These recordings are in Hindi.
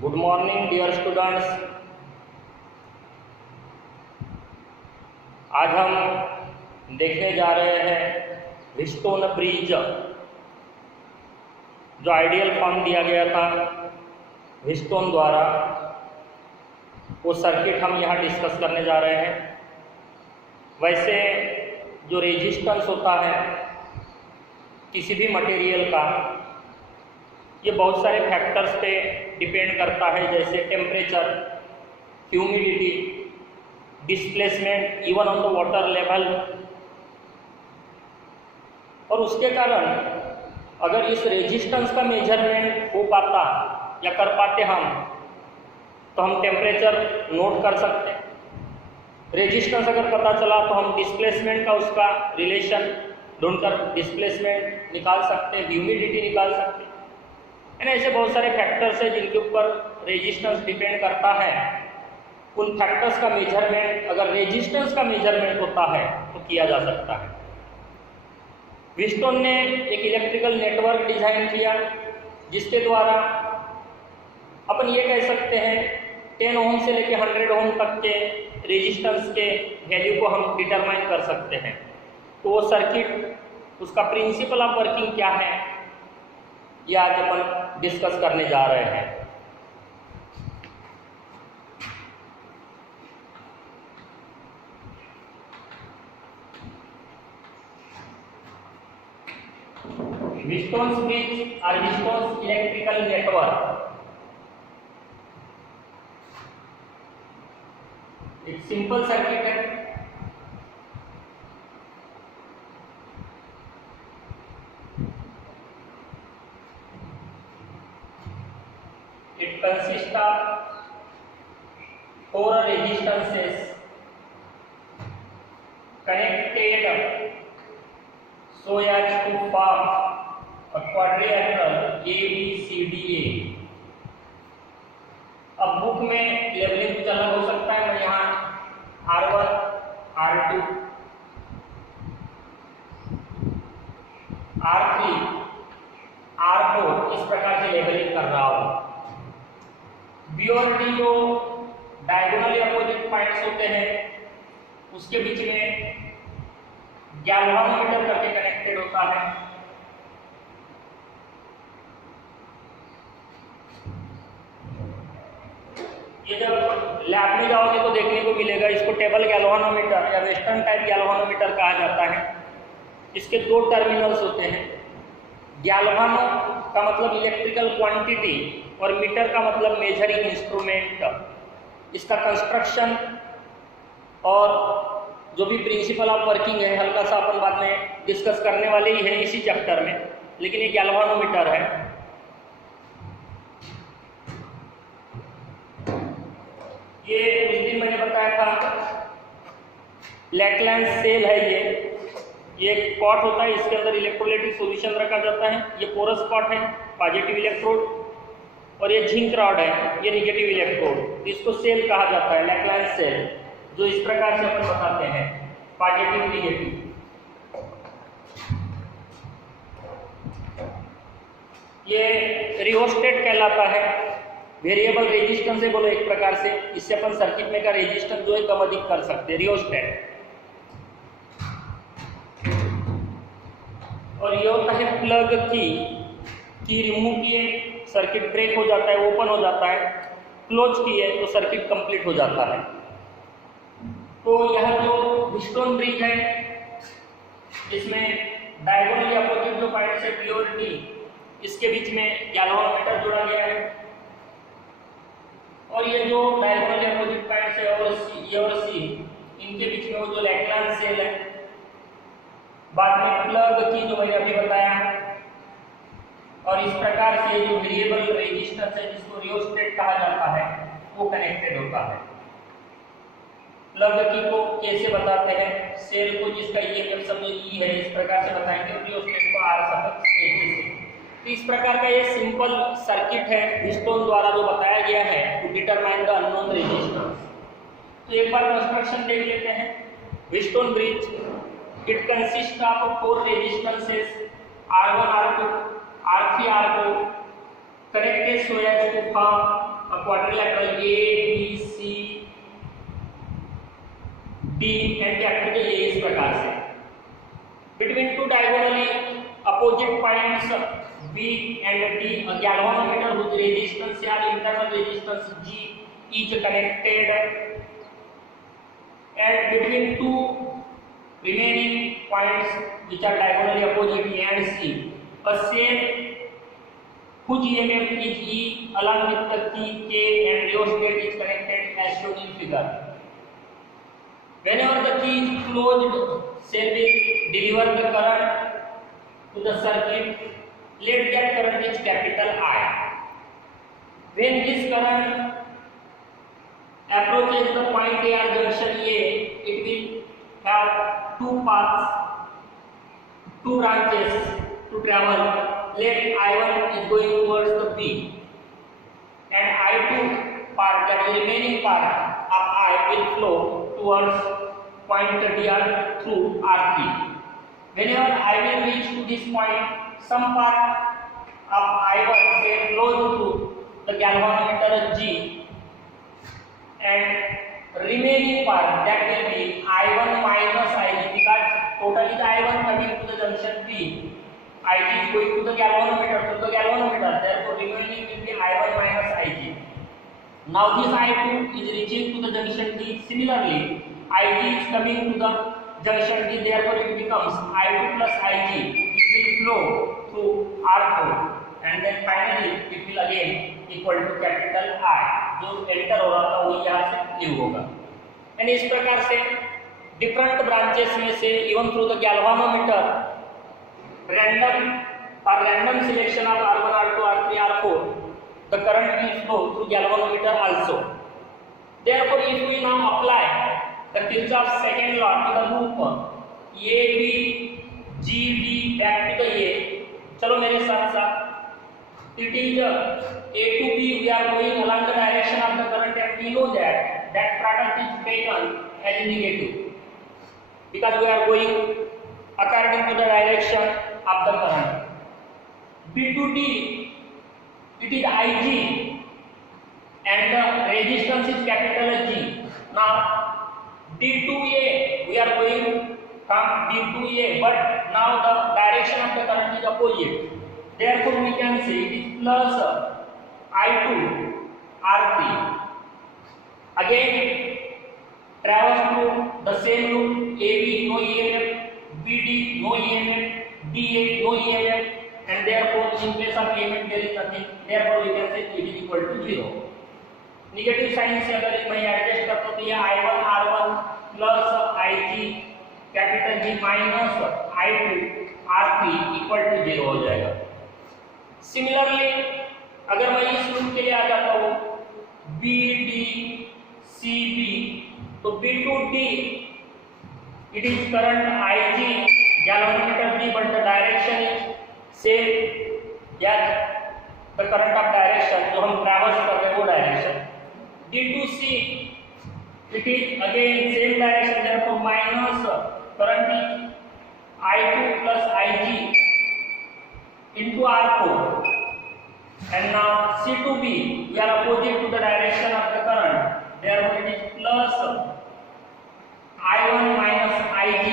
Good morning dear students. आज हम देखने जा रहे हैं व्हीटस्टोन ब्रिज, जो आइडियल फॉर्म दिया गया था व्हीटस्टोन द्वारा, वो सर्किट हम यहाँ डिस्कस करने जा रहे हैं। वैसे जो रेजिस्टेंस होता है किसी भी मटेरियल का, ये बहुत सारे फैक्टर्स पे डिपेंड करता है, जैसे temperature, humidity, displacement even on the water level. और उसके कारण अगर इस रेजिस्टेंस का मेजरमेंट हो पाता या कर पाते हम, तो हम टेम्परेचर नोट कर सकते। रेजिस्टेंस अगर पता चला तो हम डिस्प्लेसमेंट का उसका रिलेशन ढूंढकर डिस्प्लेसमेंट निकाल सकते, ह्यूमिडिटी निकाल सकते। यानी ऐसे बहुत सारे फैक्टर्स हैं जिनके ऊपर रेजिस्टेंस डिपेंड करता है। उन फैक्टर्स का मेजरमेंट अगर रेजिस्टेंस का मेजरमेंट होता है तो किया जा सकता है। व्हीटस्टोन ने एक इलेक्ट्रिकल नेटवर्क डिजाइन किया जिसके द्वारा अपन ये कह सकते हैं 10 ओम से लेकर 100 ओम तक के रेजिस्टेंस के वैल्यू को हम डिटरमाइन कर सकते हैं। तो वो सर्किट, उसका प्रिंसिपल ऑफ वर्किंग क्या है, ये आज अपन डिस्कस करने जा रहे हैं। व्हीटस्टोन ब्रिज और व्हीटस्टोन इलेक्ट्रिकल नेटवर्क एक सिंपल सर्किट है। It consists of 4 resistances connected so as to form a quadrilateral ABCDA। अब बुक में लेवलिंग कुछ अलग हो सकता है, मैं यहाँ R1, R2, R3, R4 इस प्रकार से लेवलिंग कर रहा हूँ। बी और डी जो डायगोनली अपोजिट पॉइंट्स होते हैं उसके बीच में गैल्वानोमीटर करके कनेक्टेड होता है। ये जब लैब में जाओगे तो देखने को मिलेगा, इसको टेबल गैल्वानोमीटर या वेस्टर्न टाइप गैल्वानोमीटर कहा जाता है। इसके 2 टर्मिनल्स होते हैं। गैल्वानो का मतलब इलेक्ट्रिकल क्वांटिटी और मीटर का मतलब मेजरिंग इंस्ट्रूमेंट। इसका कंस्ट्रक्शन और जो भी प्रिंसिपल ऑफ वर्किंग है हल्का सा अपन बाद में डिस्कस करने वाले ही है इसी चैप्टर में, लेकिन ये गैल्वानोमीटर है। ये उस दिन मैंने बताया था लैकलैंड सेल है। ये एक पॉट होता है, इसके अंदर इलेक्ट्रोलाइटिक सॉल्यूशन रखा जाता है। ये पोरस पॉट है, पॉजिटिव इलेक्ट्रोड, और ये जिंक रॉड है, ये नेगेटिव इलेक्ट्रोड। इसको सेल कहा जाता है, लैकलैंड सेल, जो इस प्रकार से अपन बताते हैं पॉजिटिव नेगेटिव। ये रियोस्टेट कहलाता है, वेरिएबल रेजिस्टेंस है बोलो एक प्रकार से। इससे अपन सर्किट में का रेजिस्टेंस जो है कम अधिक कर सकते हैं, रियोस्टेट। और ये होता है प्लग की रिमूव किए सर्किट ब्रेक हो जाता है, ओपन हो जाता है। क्लोज किए तो सर्किट कंप्लीट हो जाता है। तो यह जो व्हीटस्टोन ब्रिज है इसमें डायगोनली अपोजिट जो पॉइंट्स है बी और डी, इसके बीच में गैल्वानोमीटर जोड़ा गया है। और ये जो डायगोनली अपोजिट पॉइंट्स है और सी, और सी, इनके बीच में वो जो लैकलैंड सेल है। बाद में प्लग की जो मैंने अभी बताया, और इस प्रकार से जो वेरिएबल रेजिस्टेंस है जिसको रियोस्टेट कहा जाता है वो कनेक्टेड होता है। प्लग की को कैसे बताते हैं, सेल को जिसका ईएमएफ समझो ई है इस प्रकार से बताएंगे, और रियोस्टेट को आर सफिक्स एच से। तो इस प्रकार का ये सिंपल सर्किट है व्हीटस्टोन द्वारा जो बताया गया है to determine the unknown resistance. तो एक बार कंस्ट्रक्शन देख लेते हैं। Wheatstone bridge it consists of 4 resistances R1, R2, R3, R4 connected so as to form a quadrilateral A B C D and capital A इस प्रकार से। Between two diagonally opposite points B and D, a galvanometer whose resistance or internal resistance G is connected, and between two remaining points which are diagonally opposite A and C, a same whose EMF is E along with the key K and rheostat is connected as shown in figure. Whenever the key is closed, cell will deliver the current to the circuit. Let that current is capital I. When this current approaches the point A or junction A, it will have two paths, two branches to travel. Let I1 is going towards the B, and I2 part, that is remaining part of I, will flow towards point D or through R3. Whenever I will reach to this point, some part of I1 say flows through the galvanometer G, and remaining part, that will be I1 minus Ig, because total is I1 coming to the junction B, Ig is going to the galvanometer, therefore remaining will be I1 minus Ig. Now this I2 is reaching to the junction D. Similarly, Ig is coming to the junction D, therefore it becomes I2 plus Ig. It will flow through R4, and then finally it will again equal to capital I. जो एंटर हो रहा था वो यहाँ से लीव होगा। एंड इस प्रकार से डिफरेंट ब्रांचेस में से even through the galvanometer random selection of R1, R2, R3, R4, the current will flow through galvanometer also. Therefore, if we now apply the Kirchhoff's second law to the loop A B G D back to the A, चलो मेरे साथ साथ, it is A to B, we are going along the direction of the current, and we know that product is taken as negative because we are going according to the direction of the current. B to D, it is Ig and the resistance is capital G. Now D to A, we are going from D to A, but now the direction of the current is opposite. Therefore, we can say it is plus I2 R3. Again, travels through the same loop. AB no EMF, BD no EMF, DA no EMF, and therefore in place of EMF there is nothing. Therefore, we can say it is equal to 0. Negative sign से अगर मैं एडजस्ट करता तो यह I1 R1 plus Ig capital G minus I2 R3 equal to 0 हो जाएगा। सिमिलरली अगर मैं इस लूप के लिए आ जाता हूँ BD CB, तो B to D it is current Ig galvanometer G, but the direction is same, yeah, the current of direction जो हम ट्रैवर्स कर रहे हैं वो direction. D to C it is again same direction, therefore minus current is I2 plus Ig into R4, and now C to B, we are opposite to the direction of the current, therefore it is plus I1 minus Ig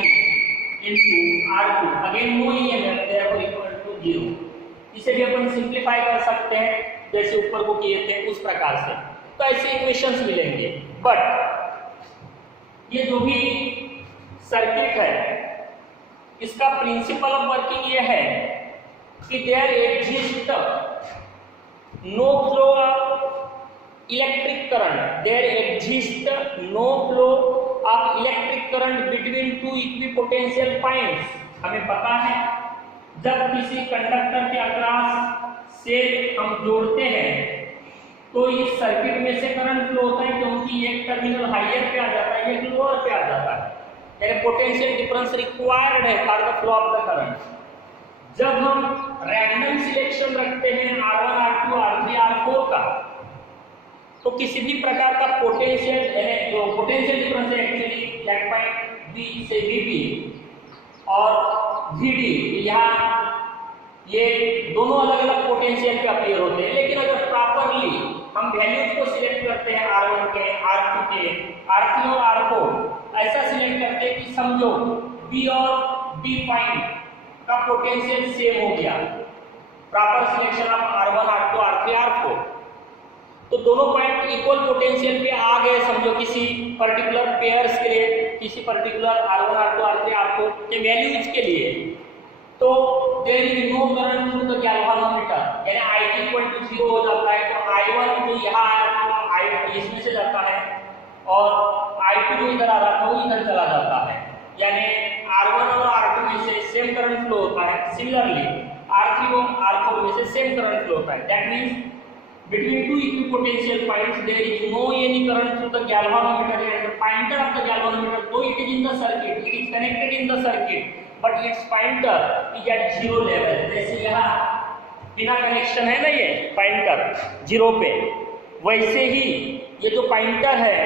into R2, again no EMF, therefore equal to 0। इसे भी अपन सिंप्लीफाई कर सकते हैं जैसे ऊपर को किए थे उस प्रकार से, तो ऐसे इक्वेशंस मिलेंगे। बट ये जो भी सर्किट है इसका प्रिंसिपल ऑफ वर्किंग ये है कि there exist no flow of electric current, there exist no flow of electric current between two equipotential points. हमें पता है जब किसी कंडक्टर के अक्रॉस से हम जोड़ते हैं तो इस सर्किट में से करंट फ्लो होता है, क्योंकि एक टर्मिनल हायर पे आ जाता है, एक लोअर पे आ जाता है, यानी पोटेंशियल डिफरेंस रिक्वायर्ड है for the flow of the current. जब हम रैंडम सिलेक्शन रखते हैं R1 R2 R3 R4 का, तो किसी भी प्रकार का पोटेंशियल यानी जो पोटेंशियल डिफरेंस है एक्चुअली दैट पॉइंट B से VB और VD, यहाँ ये दोनों अलग अलग पोटेंशियल पे अपीयर होते हैं, लेकिन अगर प्रॉपरली हम वैल्यूज को सिलेक्ट करते हैं R1 के, R2 के, R3 और R4 ऐसा सिलेक्ट करते हैं कि समझो B और D पॉइंट का पोटेंशियल सेम हो गया, proper selection of R1, R2, R3, R4, तो दोनों पॉइंट इक्वल पोटेंशियल पे आ गए समझो किसी पर्टिकुलर पेयर्स के लिए, किसी particular R1, R2, R3, R4 के वैल्यूज के लिए, तो there is no current through the galvanometer, यानी I इक्वल टू 0 हो जाता है। तो I1 जो यहाँ आया था I इसमें से जाता है और I2 जो इधर आ रहा था वो इधर चला जाता है, यानी R1 और R2 में से सेम करंट फ्लो होता है। सिमिलरली R3 और R4 में से सेम करंट फ्लो होता है। That means between two equipotential points there is no any current through the galvanometer, and the pointer of the galvanometer, though it is in the circuit, it is connected in the circuit, but its pointer is at 0 level। जैसे यहाँ बिना कनेक्शन है ना ये पॉइंटर 0 पे, वैसे ही ये जो पॉइंटर है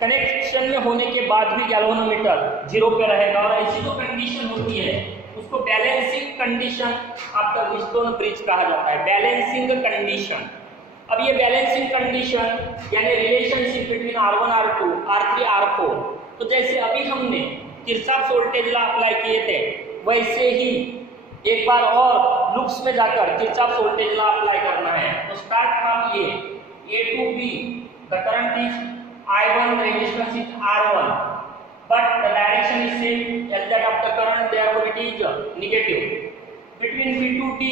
कनेक्शन में होने के बाद भी गैल्वेनोमीटर 0 पे रहेगा। और ऐसी जो कंडीशन होती है उसको balancing condition of the Wheatstone bridge कहा जाता है, बैलेंसिंग कंडीशन। अब ये बैलेंसिंग कंडीशन यानी relationship between R1, R2, R3, R4, तो जैसे अभी हमने किरचॉफ वोल्टेज लॉ अप्लाई किए थे वैसे ही एक बार और लूप्स में जाकर किरचॉफ वोल्टेज लॉ अप्लाई करना है। तो start from A to B, the current is I1, resistance is R1, but the direction is same as that of the current, therefore it is negative। Between B to D,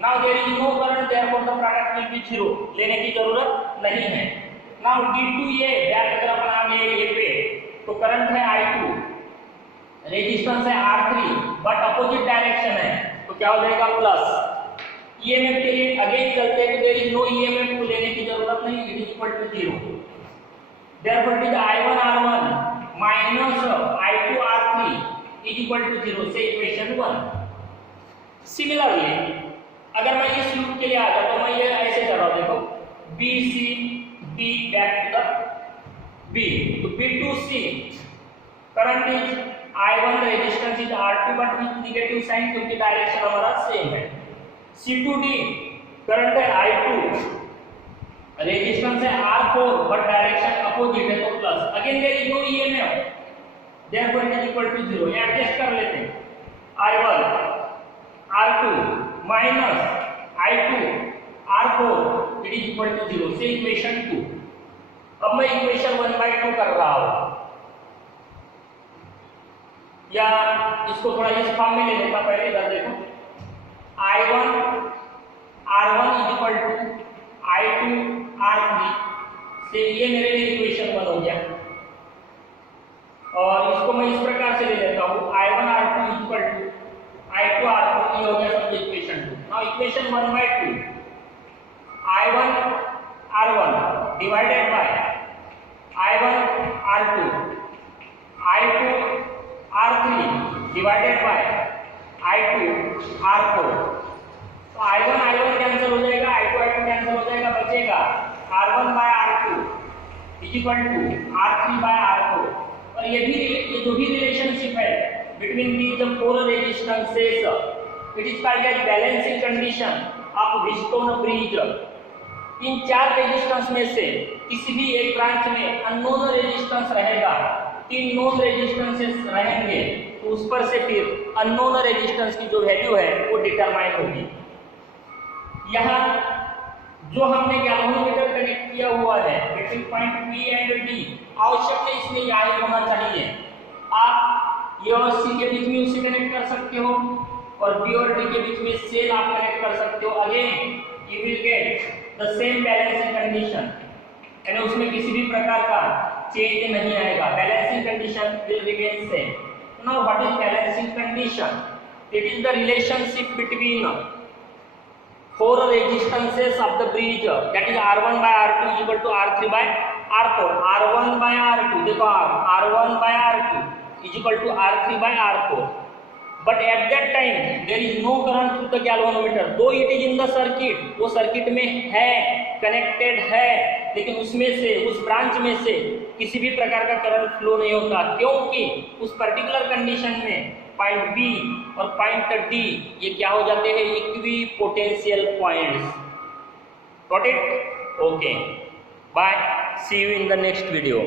now there is no current, therefore the product will be 0, लेने की जरूरत नहीं है। Now D to A, back अगर अपन आ गए A पे, तो करंट है I2, रेजिस्टेंस है R3, बट अपोजिट डायरेक्शन है, तो क्या हो जाएगा प्लस। EMF के लिए अगेन चलते हैं तो there is no EMF, को लेने की जरूरत नहीं, it is equal to 0। Therefore it is I1 R1 minus I2 R3 is equal to 0, से इक्वेशन 1। सिमिलरली अगर मैं इस लूप के लिए आता तो मैं ये ऐसे कर रहा हूं, देखो B C B back to the B, तो B to C current is I1, resistance is R2 but with negative sign क्योंकि डायरेक्शन हमारा सेम है। C to D करंट है I2, रेजिस्टेंस है R4 बट डायरेक्शन अपोजिट है तो plus. Again there is no EMF, therefore it is equal to 0। ये एडजस्ट कर लेते हैं, I1 R2 minus I2 R4 it is equal to 0, से इक्वेशन 2। अब मैं इक्वेशन 1/2 कर रहा हूं, या इसको थोड़ा इस फॉर्म में ले लेता पहले। इधर देखो I1 R1 is equal to I2 R3, से ये मेरे लिए इक्वेशन 1 हो गया। और इसको मैं इस प्रकार से ले लेता हूं, I1 R2 is equal to I2 R4, ये हो गया समझो equation 2। Now equation 1/2 I1 R1 divided by I1 R2 I2 R3 divided by I2 R4। तो I1 I1 कैंसिल हो जाएगा, I2 I2 कैंसिल हो जाएगा, बचेगा R1 by R2 is equal to R3 by R4। और ये जो भी रिलेशनशिप है between these four resistances, it is called as balancing condition of Wheatstone bridge. In 4 resistance में से किसी भी एक ब्रांच में अननोन रेजिस्टेंस रहेगा, 3 नोन रेजिस्टेंसेस रहेंगे, तो उस पर से फिर अननोन रेजिस्टेंस की जो वैल्यू है वो डिटरमाइन होगी। यहाँ जो हमने गैल्वेनोमीटर कनेक्ट किया हुआ है between point P and D, आवश्यक है इसमें यही होना चाहिए। आप ये और C के बीच में उसे कनेक्ट कर सकते हो और B और D के बीच में सेल आप कनेक्ट कर सकते हो। Again you will get the same balancing condition, यानी उसमें किसी भी प्रकार का चेंज नहीं आएगा, balancing condition will remain same. Now what is balancing condition? It is the relationship between 4 resistances of the bridge, that is R1 by R2 is equal to R3 by R4। R1 by R2 देखो, R1 by R2 is equal to R3 by R4, but at that time there is no current through the galvanometer, though it is in the circuit, वो सर्किट में है, कनेक्टेड है, लेकिन उसमें से उस ब्रांच में से किसी भी प्रकार का करंट फ्लो नहीं होता, क्योंकि उस पर्टिकुलर कंडीशन में पॉइंट B और पॉइंट D ये क्या हो जाते हैं, equipotential points. Got it? Okay bye, see you in the next video.